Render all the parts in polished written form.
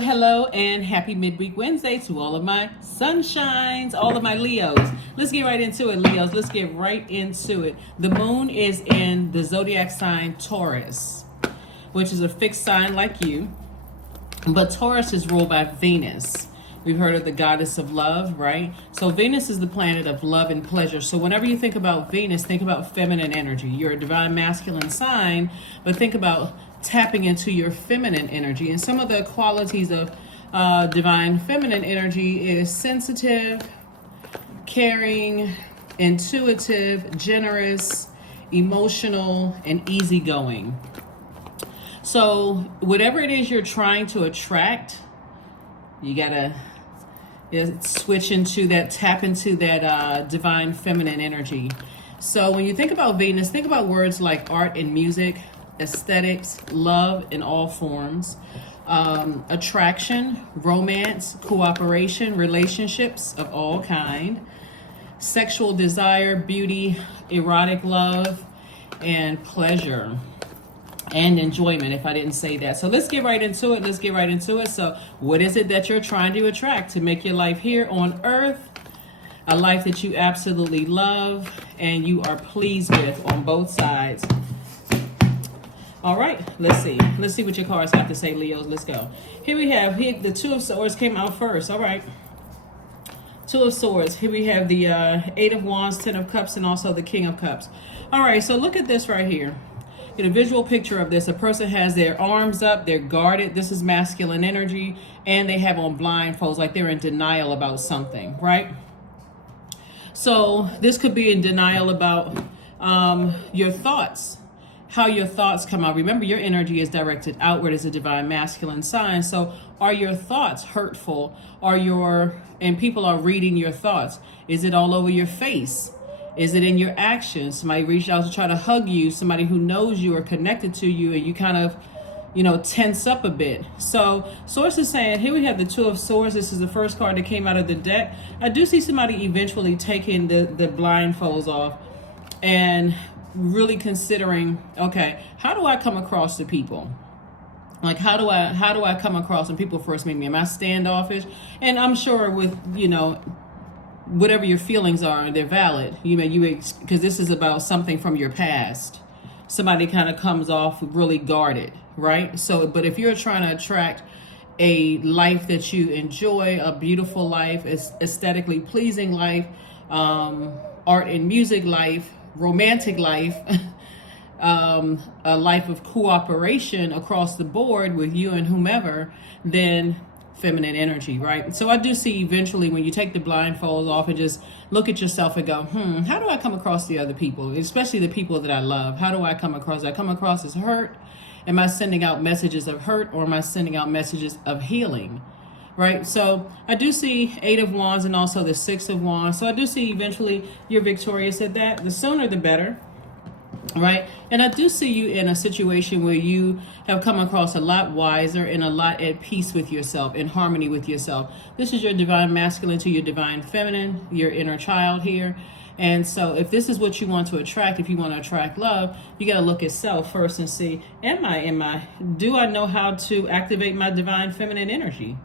Hello, and happy midweek Wednesday to all of my sunshines, all of my Leos. Let's get right into it, Leos. Let's get right into it. The moon is in the Zodiac sign Taurus, which is a fixed sign like you. But Taurus is ruled by Venus. We've heard of the goddess of love, right? So Venus is the planet of love and pleasure. So whenever you think about Venus, think about feminine energy. You're a divine masculine sign, but think about tapping into your feminine energy. And some of the qualities of divine feminine energy is sensitive, caring, intuitive, generous, emotional, and easygoing. So whatever it is you're trying to attract, you gotta switch into that, tap into that divine feminine energy. So when you think about Venus, think about words like art and music, aesthetics, love in all forms, attraction, romance, cooperation, relationships of all kind, sexual desire, beauty, erotic love, and pleasure and enjoyment, if I didn't say that. So let's get right into it. So what is it that you're trying to attract to make your life here on earth a life that you absolutely love and you are pleased with on both sides? All right, let's see what your cards have to say, Leos. Let's go. Here we have the Two of Swords came out first. All right, Two of Swords. Here we have the Eight of Wands, Ten of Cups, and also the King of Cups. All right, so look at this right here. Get a visual picture of this. A person has their arms up, they're guarded. This is masculine energy, and they have on blindfolds, like they're in denial about something, right? So this could be in denial about your thoughts, how your thoughts come out. Remember, your energy is directed outward as a divine masculine sign. So are your thoughts hurtful? And people are reading your thoughts. Is it all over your face? Is it in your actions? Somebody reached out to try to hug you, somebody who knows you or connected to you, and you kind of, tense up a bit. So Source is saying, here we have the Two of Swords. This is the first card that came out of the deck. I do see somebody eventually taking the blindfolds off and really considering, okay, how do I come across to people? Like, how do I come across when people first meet me? Am I standoffish? And I'm sure with, whatever your feelings are, they're valid. Because this is about something from your past. Somebody kind of comes off really guarded, right? So, but if you're trying to attract a life that you enjoy, a beautiful life, aesthetically pleasing life, art and music life, romantic life, a life of cooperation across the board with you and whomever, then feminine energy, right? So I do see eventually when you take the blindfolds off and just look at yourself and go, how do I come across the other people, especially the people that I love? How do I come across? Do I come across as hurt? Am I sending out messages of hurt, or am I sending out messages of healing? Right? So I do see Eight of Wands and also the Six of Wands. So I do see eventually you're victorious at that. The sooner the better. Right? And I do see you in a situation where you have come across a lot wiser and a lot at peace with yourself, in harmony with yourself. This is your divine masculine to your divine feminine, your inner child here. And so if this is what you want to attract, if you want to attract love, you got to look at self first and see, do I know how to activate my divine feminine energy?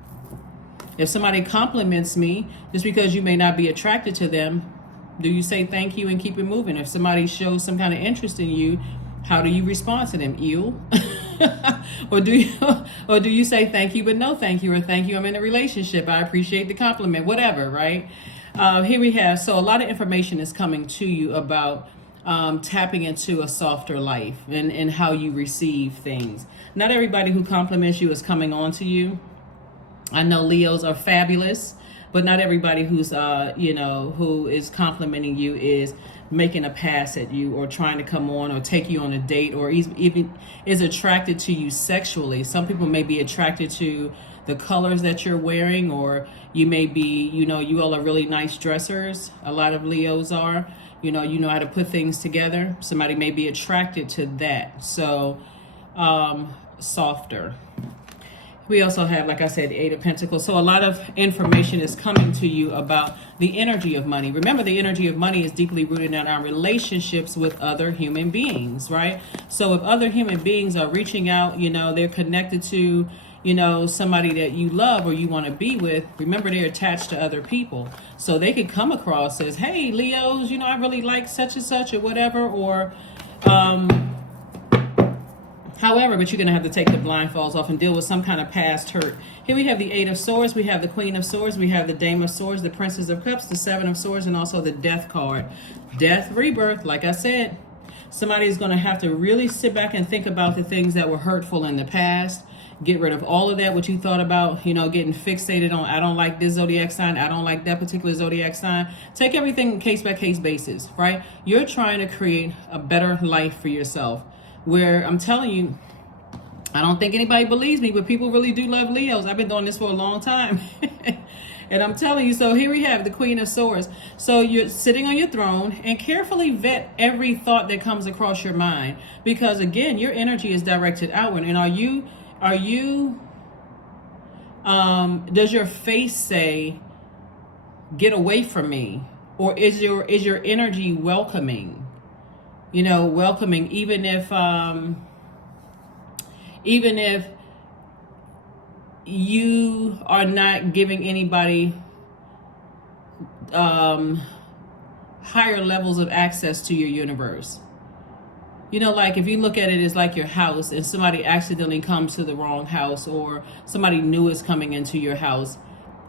If somebody compliments me, just because you may not be attracted to them, do you say thank you and keep it moving? If somebody shows some kind of interest in you, how do you respond to them? Ew. or do you say thank you but no thank you, or thank you, I'm in a relationship, I appreciate the compliment, whatever, right? Here we have, so a lot of information is coming to you about tapping into a softer life and how you receive things. Not everybody who compliments you is coming on to you. I know Leos are fabulous, but not everybody who's, who is complimenting you is making a pass at you or trying to come on or take you on a date or even is attracted to you sexually. Some people may be attracted to the colors that you're wearing, or you may be, you all are really nice dressers. A lot of Leos are, you know how to put things together. Somebody may be attracted to that. So, softer. We also have, like I said, the Eight of Pentacles. So a lot of information is coming to you about the energy of money. Remember, the energy of money is deeply rooted in our relationships with other human beings, right? So if other human beings are reaching out, they're connected to, somebody that you love or you want to be with, remember they're attached to other people. So they could come across as, hey, Leos, I really like such and such or whatever, or however, but you're going to have to take the blindfolds off and deal with some kind of past hurt. Here we have the Eight of Swords, we have the Queen of Swords, we have the Dame of Swords, the Princess of Cups, the Seven of Swords, and also the Death card. Death, rebirth, like I said. Somebody's going to have to really sit back and think about the things that were hurtful in the past. Get rid of all of that, what you thought about, getting fixated on, I don't like this zodiac sign, I don't like that particular zodiac sign. Take everything case by case basis, right? You're trying to create a better life for yourself. Where I'm telling you, I don't think anybody believes me, but people really do love Leos. I've been doing this for a long time. And I'm telling you, so here we have the Queen of Swords. So you're sitting on your throne and carefully vet every thought that comes across your mind. Because again, your energy is directed outward. And does your face say, get away from me? Or is your energy welcoming? Welcoming, even if you are not giving anybody higher levels of access to your universe. Like if you look at it as like your house and somebody accidentally comes to the wrong house, or somebody new is coming into your house,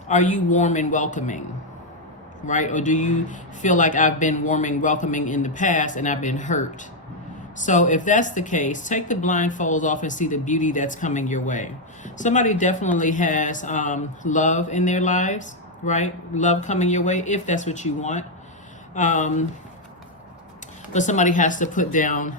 are you warm and welcoming? Right? Or do you feel like I've been warm and welcoming in the past and I've been hurt? So if that's the case, take the blindfolds off and see the beauty that's coming your way. Somebody definitely has love in their lives, right? Love coming your way if that's what you want. But somebody has to put down,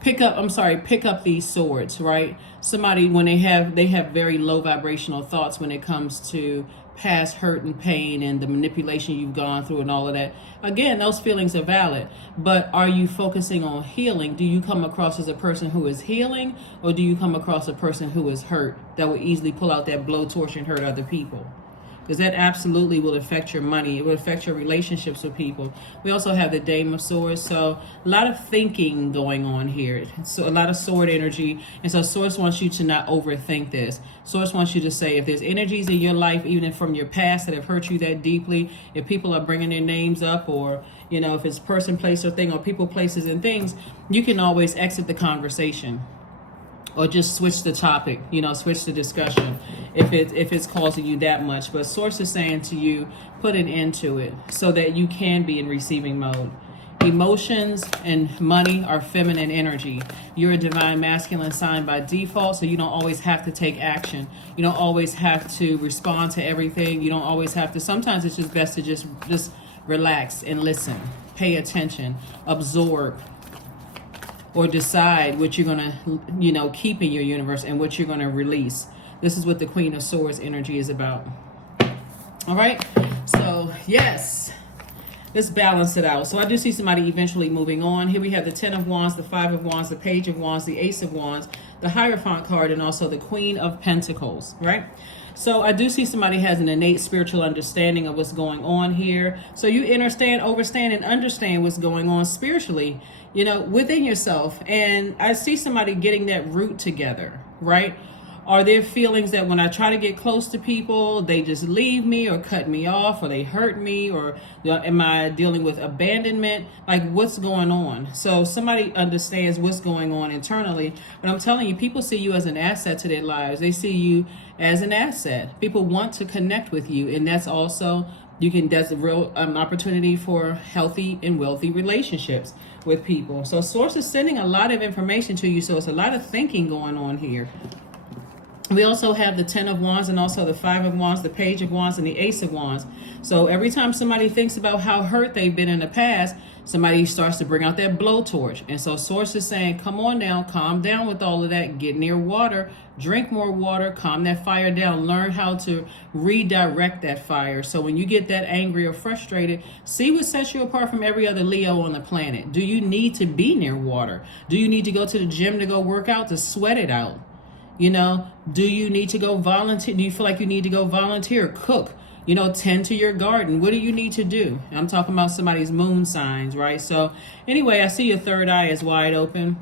pick up these swords, right? Somebody, when they have very low vibrational thoughts when it comes to past hurt and pain and the manipulation you've gone through and all of that. Again, those feelings are valid, but are you focusing on healing? Do you come across as a person who is healing, or do you come across a person who is hurt that will easily pull out that blowtorch and hurt other people? Because that absolutely will affect your money. It will affect your relationships with people. We also have the Dame of Swords. So a lot of thinking going on here. So a lot of sword energy. And so Source wants you to not overthink this. Source wants you to say, if there's energies in your life, even from your past, that have hurt you that deeply, if people are bringing their names up, or, if it's person, place, or thing, or people, places, and things, you can always exit the conversation. Or just switch the topic, switch the discussion if it's causing you that much. But Source is saying to you, put an end to it so that you can be in receiving mode. Emotions and money are feminine energy. You're a divine masculine sign by default, so you don't always have to take action. You don't always have to respond to everything. You don't always have to. Sometimes it's just best to just relax and listen, pay attention, absorb, or decide what you're going to, keep in your universe and what you're going to release. This is what the Queen of Swords energy is about. All right. So, yes, let's balance it out. So I do see somebody eventually moving on. Here we have the 10 of Wands, the 5 of Wands, the Page of Wands, the Ace of Wands, the Hierophant card, and also the Queen of Pentacles, right? So I do see somebody has an innate spiritual understanding of what's going on here. So you understand, and understand what's going on spiritually, within yourself. And I see somebody getting that root together, right? Are there feelings that when I try to get close to people, they just leave me or cut me off, or they hurt me, or am I dealing with abandonment? Like, what's going on? So somebody understands what's going on internally. But I'm telling you, people see you as an asset to their lives. They see you as an asset. People want to connect with you. And that's also, that's a real opportunity for healthy and wealthy relationships with people. So Source is sending a lot of information to you. So it's a lot of thinking going on here. We also have the 10 of Wands, and also the 5 of Wands, the Page of Wands, and the Ace of Wands. So every time somebody thinks about how hurt they've been in the past, somebody starts to bring out that blowtorch. And so Source is saying, come on now, calm down with all of that. Get near water, drink more water, calm that fire down. Learn how to redirect that fire. So when you get that angry or frustrated, see what sets you apart from every other Leo on the planet. Do you need to be near water? Do you need to go to the gym to go work out, to sweat it out? Do you need to go volunteer? Do you feel like you need to go volunteer, cook, tend to your garden? What do you need to do? I'm talking about somebody's moon signs, right? So anyway, I see your third eye is wide open.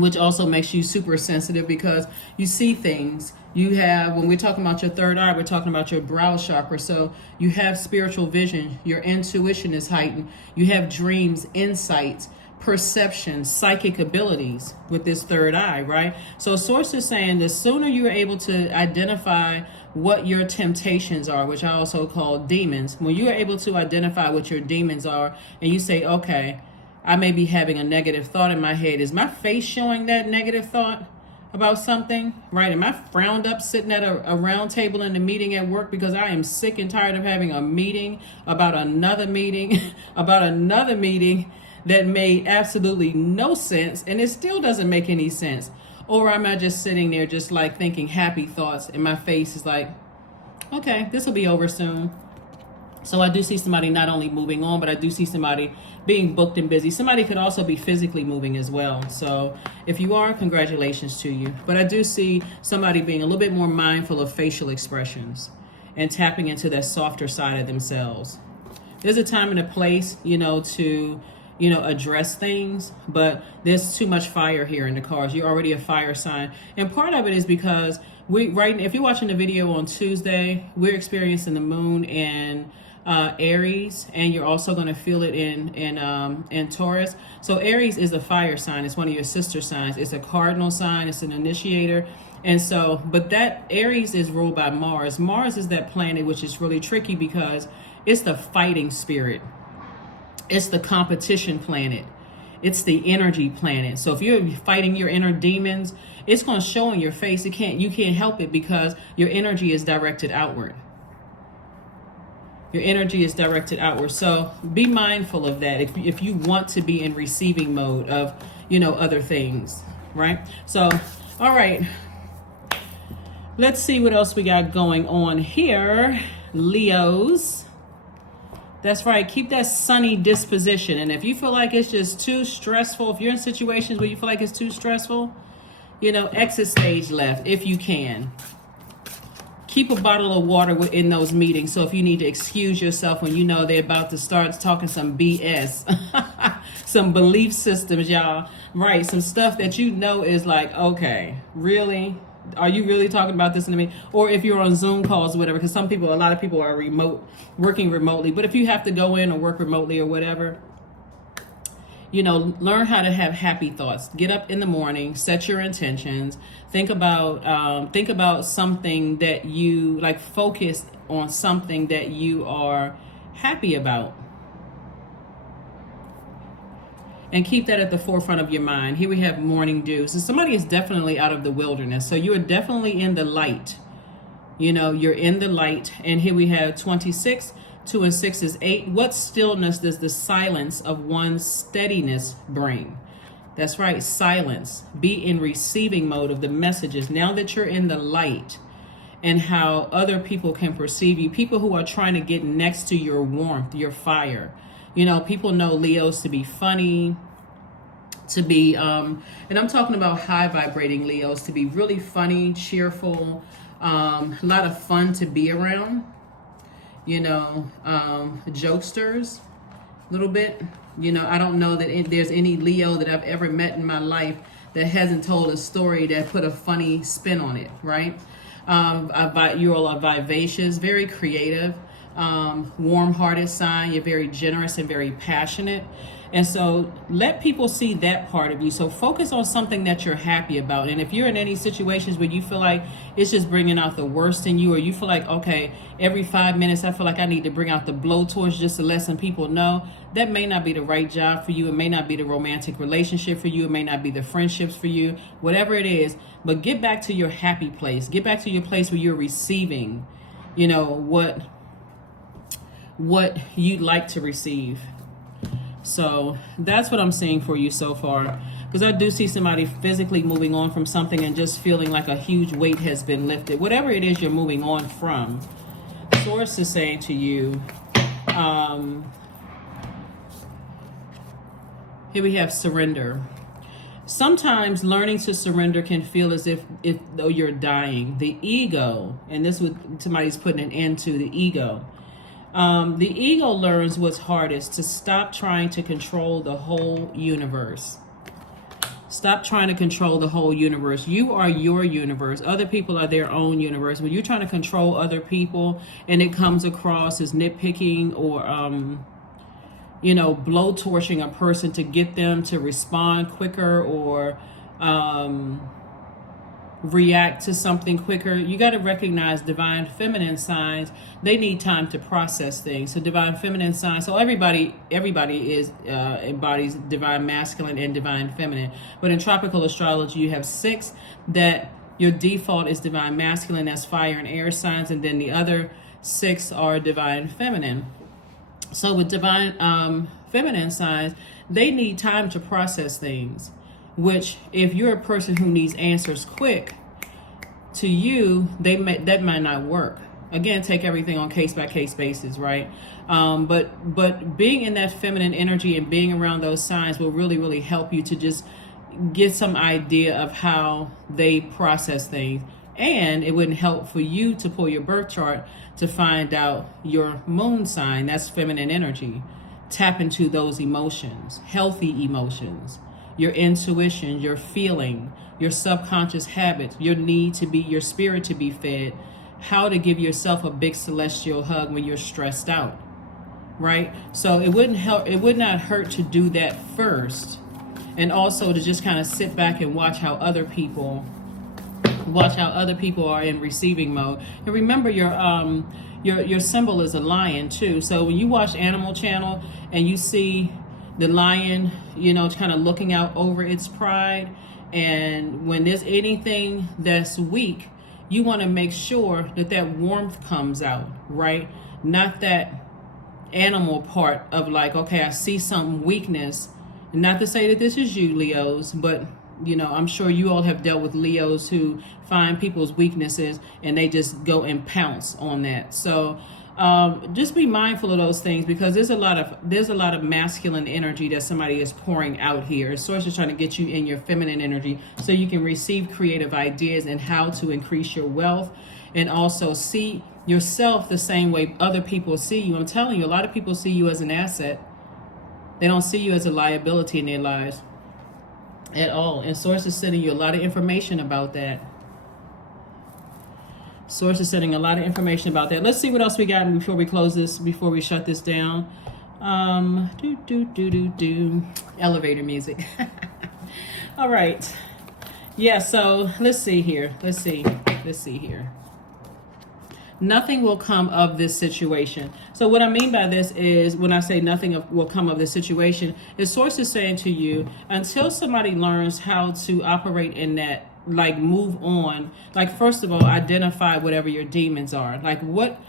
which also makes you super sensitive because you see things. You have, when we're talking about your third eye, we're talking about your brow chakra. So you have spiritual vision. Your intuition is heightened. You have dreams, insights, perception, psychic abilities with this third eye, right? So Source is saying the sooner you are able to identify what your temptations are, which I also call demons, when you are able to identify what your demons are and you say, okay, I may be having a negative thought in my head. Is my face showing that negative thought about something, right? Am I frowned up sitting at a round table in a meeting at work because I am sick and tired of having a meeting about another meeting, about another meeting that made absolutely no sense and it still doesn't make any sense? Or am I just sitting there just like thinking happy thoughts and my face is like, okay, this will be over soon. So I do see somebody not only moving on, but I do see somebody being booked and busy. Somebody could also be physically moving as well. So if you are, congratulations to you. But I do see somebody being a little bit more mindful of facial expressions and tapping into that softer side of themselves. There's a time and a place, to address things, but there's too much fire here in the cards. You're already a fire sign. And part of it is because if you're watching the video on Tuesday, we're experiencing the moon in Aries, and you're also going to feel it in Taurus. So Aries is a fire sign. It's one of your sister signs. It's a cardinal sign. It's an initiator. And so, but that Aries is ruled by Mars. Mars is that planet, which is really tricky because it's the fighting spirit. It's the competition planet. It's the energy planet. So if you're fighting your inner demons, it's going to show in your face. You can't help it because your energy is directed outward. Your energy is directed outward. So be mindful of that if you want to be in receiving mode of, other things, right? So, all right. Let's see what else we got going on here. Leos. That's right. Keep that sunny disposition. And if you feel like it's just too stressful, if you're in situations where you feel like it's too stressful, exit stage left if you can. Keep a bottle of water in those meetings. So if you need to excuse yourself when they're about to start talking some BS, some belief systems, y'all, right? Some stuff that is like, okay, really? Are you really talking about this in me? Or if you're on Zoom calls or whatever, because a lot of people are working remotely. But if you have to go in or work remotely or whatever, learn how to have happy thoughts. Get up in the morning, set your intentions, think about something that you like, focus on something that you are happy about. And keep that at the forefront of your mind. Here we have morning dew. So somebody is definitely out of the wilderness. So you are definitely in the light. You're in the light. And here we have 26. 2 and 6 is 8. What stillness does the silence of one's steadiness bring? That's right, silence. Be in receiving mode of the messages. Now that you're in the light and how other people can perceive you, people who are trying to get next to your warmth, your fire. People know Leos to be funny, to be, and I'm talking about high vibrating Leos, to be really funny, cheerful, a lot of fun to be around. Jokesters, a little bit. I don't know that there's any Leo that I've ever met in my life that hasn't told a story that put a funny spin on it, right? You're all vivacious, very creative, warm-hearted sign. You're very generous and very passionate. And so let people see that part of you. So focus on something that you're happy about. And if you're in any situations where you feel like it's just bringing out the worst in you, or you feel like, okay, every 5 minutes I feel like I need to bring out the blowtorch just to let some people know, that may not be the right job for you. It may not be the romantic relationship for you. It may not be the friendships for you, whatever it is. But get back to your happy place. Get back to your place where you're receiving, what you'd like to receive. So that's what I'm seeing for you so far. Because I do see somebody physically moving on from something and just feeling like a huge weight has been lifted. Whatever it is you're moving on from. Source is saying to you, here we have surrender. Sometimes learning to surrender can feel as if though you're dying. The ego, and this would somebody's putting an end to the ego. The ego learns what's hardest, to stop trying to control the whole universe. Stop trying to control the whole universe. You are your universe. Other people are their own universe. When you're trying to control other people and it comes across as nitpicking or, blowtorching a person to get them to respond quicker or react to something quicker, you got to recognize divine feminine signs. They need time to process things. So divine feminine signs, so everybody is embodies divine masculine and divine feminine, but in tropical astrology you have 6 that your default is divine masculine, that's fire and air signs, and then the other 6 are divine feminine. So with divine feminine signs, they need time to process things, which if you're a person who needs answers quick, to you, that might not work. Again, take everything on case by case basis, right? But being in that feminine energy and being around those signs will really, really help you to just get some idea of how they process things. And it wouldn't help for you to pull your birth chart to find out your moon sign. That's feminine energy. Tap into those emotions, healthy emotions, your intuition, your feeling, your subconscious habits, your need to be, your spirit to be fed, how to give yourself a big celestial hug when you're stressed out, right? So it would not hurt to do that first, and also to just kind of sit back and watch how other people are in receiving mode. And remember, your symbol is a lion too. So when you watch Animal Channel and you see the lion, kind of looking out over its pride, and when there's anything that's weak, you want to make sure that warmth comes out, right? Not that animal part of like, okay, I see some weakness. Not to say that this is you, Leos, but I'm sure you all have dealt with Leos who find people's weaknesses and they just go and pounce on that. So just be mindful of those things, because there's a lot of masculine energy that somebody is pouring out here. Source is trying to get you in your feminine energy so you can receive creative ideas and how to increase your wealth, and also see yourself the same way other people see you. I'm telling you, a lot of people see you as an asset. They don't see you as a liability in their lives at all. And Source is sending you a lot of information about that. Source is sending a lot of information about that. Let's see what else we got before we close this, before we shut this down. Elevator music. All right. Yeah, so let's see here. Let's see here. Nothing will come of this situation. So what I mean by this is, when I say nothing will come of this situation, is Source is saying to you, until somebody learns how to operate in that, like move on, like first of all, identify whatever your demons are. Like what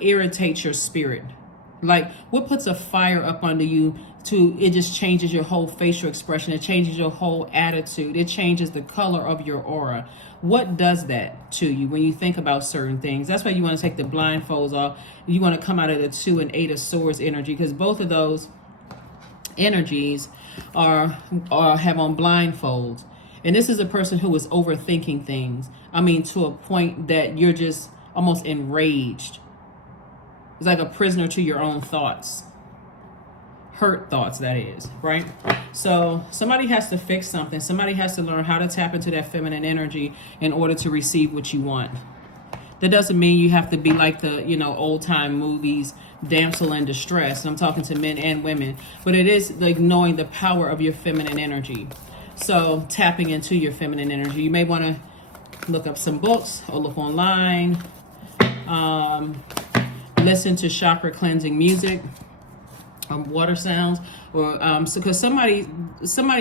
irritates your spirit? Like what puts a fire up under you it just changes your whole facial expression. It changes your whole attitude. It changes the color of your aura. What does that to you when you think about certain things? That's why you want to take the blindfolds off. You want to come out of the 2 and 8 of Swords energy, because both of those energies are have on blindfolds. And this is a person who is overthinking things. I mean, to a point that you're just almost enraged. It's like a prisoner to your own thoughts. Hurt thoughts, that is, right? So somebody has to fix something. Somebody has to learn how to tap into that feminine energy in order to receive what you want. That doesn't mean you have to be like the, old time movies, damsel in distress. I'm talking to men and women, but it is like knowing the power of your feminine energy. So tapping into your feminine energy. You may want to look up some books or look online, listen to chakra cleansing music, water sounds, or because somebody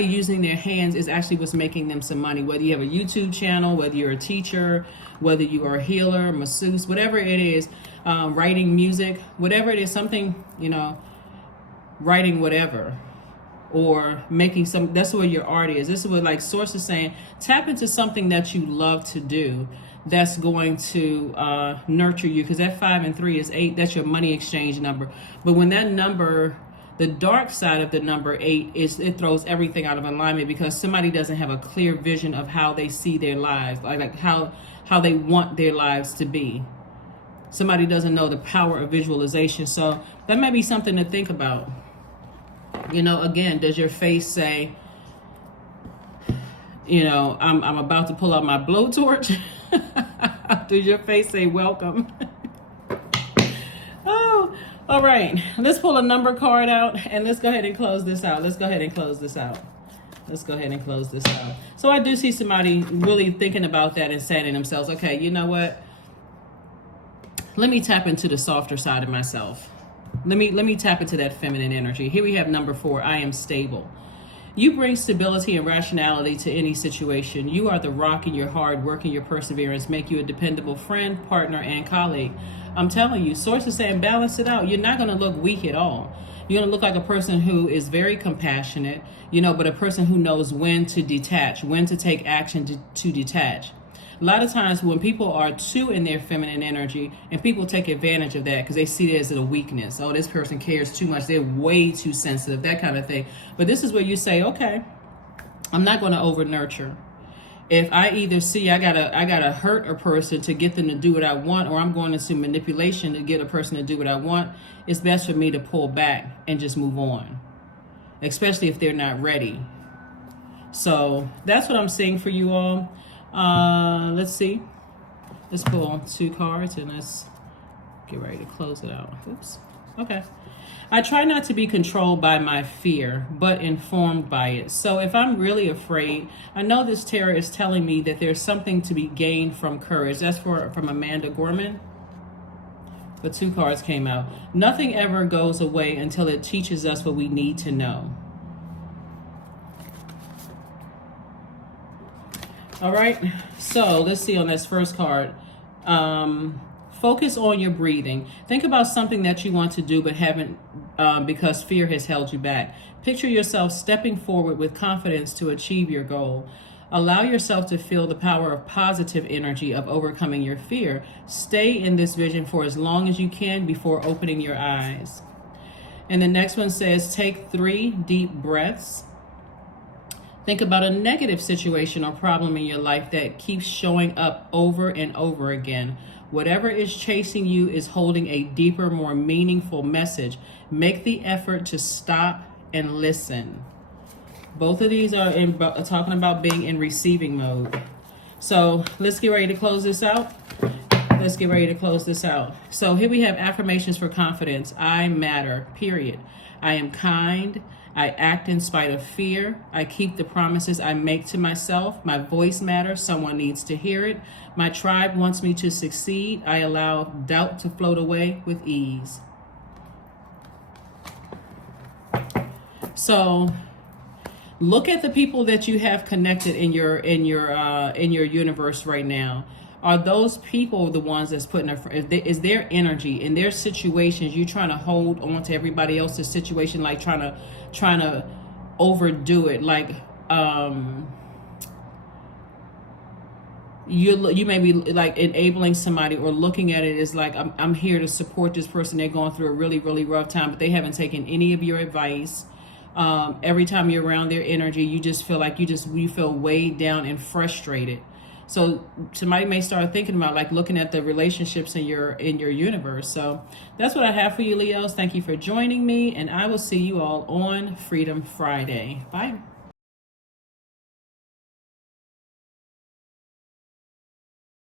using their hands is actually what's making them some money. Whether you have a YouTube channel, whether you're a teacher, whether you are a healer, masseuse, whatever it is, writing music, whatever it is, something, writing whatever, or making some, that's where your art is. This is what like Source is saying, tap into something that you love to do that's going to nurture you, because that 5 and 3 is 8. That's your money exchange number. But when that number, the dark side of the number 8 is, it throws everything out of alignment, because somebody doesn't have a clear vision of how they see their lives, like how they want their lives to be. Somebody doesn't know the power of visualization. So that might be something to think about. Again, does your face say, You know, I'm about to pull out my blowtorch. Does your face say welcome? Oh, all right. Let's pull a number card out and let's go ahead and close this out. Let's go ahead and close this out. Let's go ahead and close this out. So I do see somebody really thinking about that and saying to themselves, okay, you know what? Let me tap into the softer side of myself. Let me tap into that feminine energy. Here we have number 4, I am stable. You bring stability and rationality to any situation. You are the rock in your hard work and your perseverance make you a dependable friend, partner, and colleague. I'm telling you, sources saying balance it out. You're not going to look weak at all. You're going to look like a person who is very compassionate, you know, but a person who knows when to detach, when to take action to detach. A lot of times when people are too in their feminine energy, and people take advantage of that because they see it as a weakness. Oh, this person cares too much. They're way too sensitive, that kind of thing. But this is where you say, okay, I'm not going to over nurture. If I either see I gotta hurt a person to get them to do what I want, or I'm going into manipulation to get a person to do what I want, it's best for me to pull back and just move on, especially if they're not ready. So that's what I'm seeing for you all. Let's see. Let's pull 2 cards and let's get ready to close it out. Oops. Okay. I try not to be controlled by my fear, but informed by it. So if I'm really afraid, I know this tarot is telling me that there's something to be gained from courage. That's from Amanda Gorman. But 2 cards came out. Nothing ever goes away until it teaches us what we need to know. All right, so let's see on this first card. Focus on your breathing. Think about something that you want to do but haven't because fear has held you back. Picture yourself stepping forward with confidence to achieve your goal. Allow yourself to feel the power of positive energy of overcoming your fear. Stay in this vision for as long as you can before opening your eyes. And the next one says, take 3 deep breaths. Think about a negative situation or problem in your life that keeps showing up over and over again. Whatever is chasing you is holding a deeper, more meaningful message. Make the effort to stop and listen. Both of these are talking about being in receiving mode. So let's get ready to close this out. Let's get ready to close this out. So here we have affirmations for confidence. I matter, period. I am kind. I act in spite of fear. I keep the promises I make to myself. My voice matters. Someone needs to hear it. My tribe wants me to succeed. I allow doubt to float away with ease. So look at the people that you have connected in your universe right now. Are those people the ones that's putting is their energy in their situations? You trying to hold on to everybody else's situation, like trying to overdo it, like you may be like enabling somebody or looking at it as like I'm here to support this person. They're going through a really, really rough time, but they haven't taken any of your advice. Every time you're around their energy, you just feel like you feel weighed down and frustrated. So somebody may start thinking about like looking at the relationships in your universe. So that's what I have for you, Leos. Thank you for joining me, and I will see you all on Freedom Friday. Bye.